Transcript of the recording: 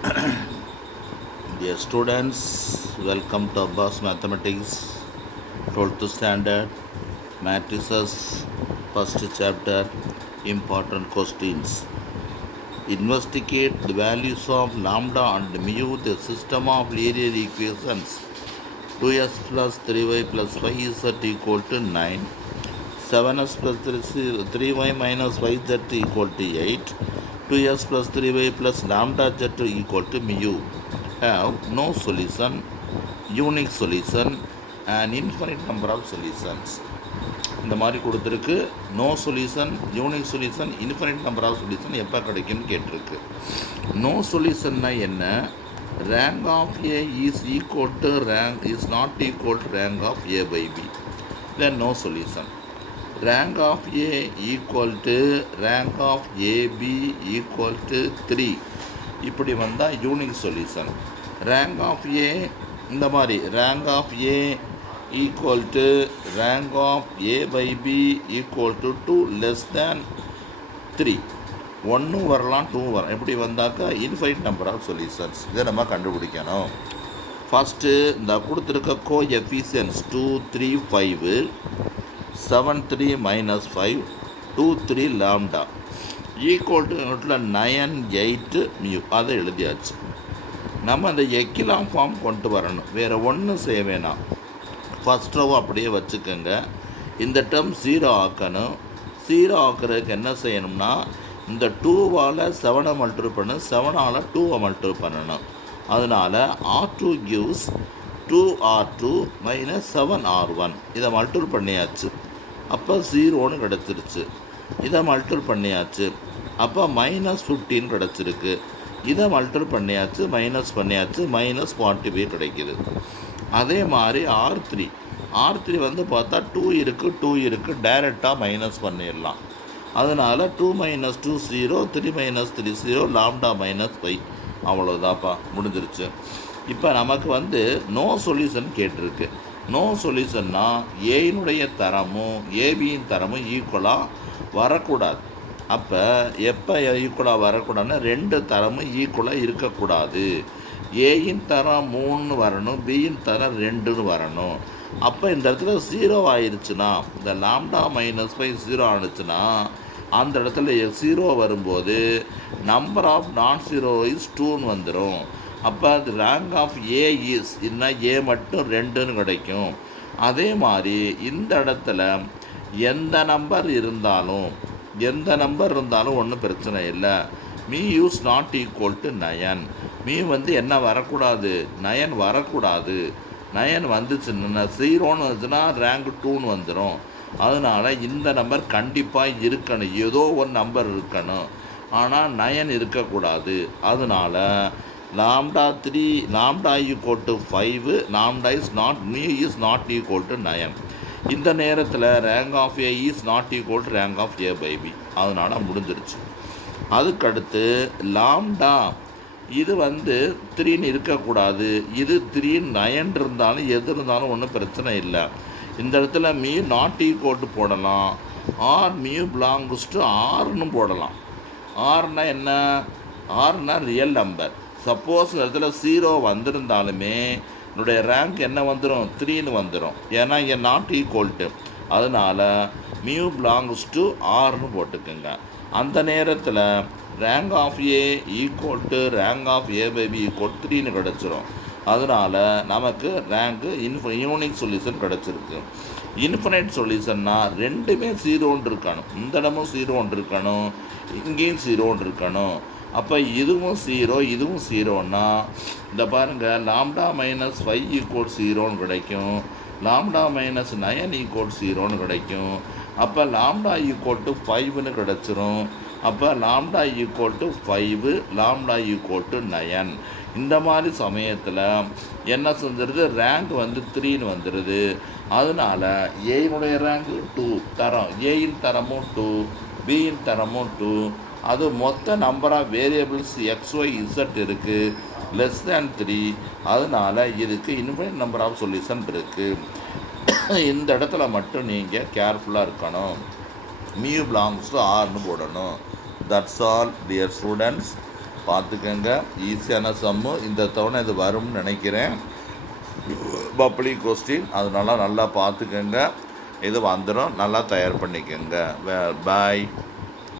Dear students, welcome to Abbas Mathematics 12th standard matrices first chapter important questions. Investigate the values of lambda and mu, the system of linear equations. 2s plus 3y plus 5z equal to 9, 7s plus 3y minus 5z equal to 8, 2s plus 3y plus lambda z equal to mu have no solution, unique solution, and infinite number of solutions. இந்த மாதிரி கொடுத்துருக்கு. No solution, unique solution, infinite number of solution எப்போ கிடைக்கும்னு கேட்டிருக்கு. No சொல்யூஷன்னா என்ன? Rank of A is equal to rank is not equal to rank of A by B, then no solution. Rank of A equal to rank of AB equal to 3, இப்படி வந்தால் unique solution. Rank of A இந்த மாதிரி rank of A equal to rank of A by B equal to 2 less than 3, 1 வரலாம் 2 வரலாம், இப்படி வந்தாக்கா infinite number of solutions. இதை நம்ம கண்டுபிடிக்கணும். ஃபஸ்ட்டு இந்த கொடுத்துருக்க coefficients 2 3 5 7 3 minus 5 2 3 lambda equal to 9 8 mu, அதை எழுதியாச்சு. நம்ம அந்த எக்கிலாம் ஃபார்ம் கொண்டு வரணும், வேறு ஒன்றும் செய்ய வேணாம். ஃபஸ்ட் ரோ அப்படியே வச்சுக்கோங்க. இந்த டேர்ம் 0 ஆக்கணும். 0 ஆக்கிறதுக்கு என்ன செய்யணும்னா இந்த 2வால் 7 மல்டிப்ளை பண்ணணும், 7ஆல் 2 மல்டிப்ளை பண்ணணும். அதனால் R2 gives 2R2 minus 7R1, இதை மல்டிப்ளை பண்ணியாச்சு. அப்போ 0ன்னு கிடச்சிருச்சு. இதை மல்டிப்ளை பண்ணியாச்சு. அப்போ மைனஸ் 15 கிடச்சிருக்கு. இதை மல்டிப்ளை பண்ணியாச்சு, மைனஸ் பண்ணியாச்சு, மைனஸ் 45 கிடைக்கிது. அதே மாதிரி R3 வந்து பார்த்தா 2 இருக்குது, டைரெக்டாக மைனஸ் பண்ணிடலாம். அதனால் 2 மைனஸ் 2 0, 3 மைனஸ் 3 0, லாம்டா மைனஸ் 5, அவ்வளோதாப்பா, முடிஞ்சிருச்சு. இப்போ நமக்கு வந்து நோ சொல்யூஷன் கேட்டிருக்கு. நோ சொல்யூஷன்னா ஏயினுடைய தரமும் ஏபியின் தரமும் ஈக்குவலாக வரக்கூடாது. அப்போ எப்போ ஈக்குவலாக வரக்கூடாதுன்னா 2 தரமும் ஈக்குவலாக இருக்கக்கூடாது. ஏயின் தரம் 3 வரணும், பியின் தரம் 2 வரணும். அப்போ இந்த இடத்துல 0 ஆயிடுச்சுன்னா, இந்த லாம்டா மைனஸ் 5 0 ஆனிச்சுன்னா, அந்த இடத்துல 0 வரும்போது நம்பர் ஆஃப் நான் 0 இஸ் 2ன்னு வந்துடும். அப்போ அது ரேங்க் ஆஃப் ஏ இஸ் இல்லைன்னா ஏ மட்டும் 2ன்னு கிடைக்கும். அதே மாதிரி இந்த இடத்துல எந்த நம்பர் இருந்தாலும் ஒன்றும் பிரச்சனை இல்லை. Me use not equal to 9. Me வந்து என்ன வரக்கூடாது, 9 வரக்கூடாது. 9 வந்துச்சுன்னா 0ன்னு வந்துச்சுன்னா ரேங்க் 2ன்னு வந்துடும். அதனால் இந்த நம்பர் கண்டிப்பாக இருக்கணும், ஏதோ ஒரு நம்பர் இருக்கணும். ஆனால் 9 இருக்கக்கூடாது. அதனால் lambda equal to 5, lambda is not, mu is not equal to 9. இந்த நேரத்தில் rank of A is not equal to rank of A by B, அதனால் முடிஞ்சிருச்சு. அதுக்கடுத்து லாம்டா இது வந்து 3ன்னு இருக்கக்கூடாது. இது 3 9 இருந்தாலும் எது இருந்தாலும் ஒன்றும் பிரச்சனை இல்லை. இந்த இடத்துல மீ நாட் ஈக்குவல் டு போடலாம், ஆர் மியூ பிலாங்ஸ் டு ஆர்னு போடலாம். ஆர்னா என்ன? ஆர்னா ரியல் நம்பர். சப்போஸ் இந்த இடத்துல 0 வந்திருந்தாலுமே என்னுடைய ரேங்க் என்ன வந்துடும், 3ன்னு வந்துடும். ஏன்னா இங்கே நாட் ஈக்குவல் டு, அதனால் மியூ பிலாங்ஸ் டு ஆர்னு போட்டுக்குங்க. அந்த நேரத்தில் rank of A equal to rank of A by B equal 3ன்னு கிடச்சிரும். அதனால் நமக்கு ரேங்க்கு யூனிக் சொல்யூஷன் கிடச்சிருக்கு. இன்ஃபினைட் சொல்யூஷன்னா ரெண்டுமே 0ன்னு இருக்கணும். இந்த இடமும் 0ன்னு இருக்கணும், இங்கேயும் 0ன்னு இருக்கணும். அப்போ இதுவும் 0 இதுவும் 0ன்னா இந்த பாருங்கள், லாம்டா மைனஸ் 5 ஈக்குவல் 0ன்னு கிடைக்கும், லாம்டா மைனஸ் 9 ஈக்குவல் 0ன்னு கிடைக்கும். அப்போ லாம்டா ஈக்குவல் டு 5ன்னு கிடச்சிரும். அப்போ lambda equal to 5, lambda equal to 9. இந்த மாதிரி சமயத்தில் என்ன செஞ்சிருது, ரேங்க் வந்து 3ன்னு வந்துடுது. அதனால் ஏயினுடைய ரேங்க் 2 தரம், ஏயின் தரமும் 2, பியின் தரமும் 2. அது மொத்த நம்பர் ஆஃப் வேரியபிள்ஸ் XYZ இருக்குது, லெஸ் தேன் 3. அதனால் இதுக்கு இன்ஃபைனைட் நம்பர் ஆஃப் சொல்யூஷன் இருக்குது. இந்த இடத்துல மட்டும் நீங்கள் கேர்ஃபுல்லாக இருக்கணும். மியூ பிலாங்ஸ் டு ஆர்னு போடணும். That's all dear students. பார்த்துக்கங்க. ஈஸியான சம்மு. இந்த தவணை இது வரும்னு நினைக்கிறேன். பப்ளிக் கொஸ்டின், அதனால நல்லா பார்த்துக்கங்க. இது வந்துடும், நல்லா தயார் பண்ணிக்கோங்க. பாய்.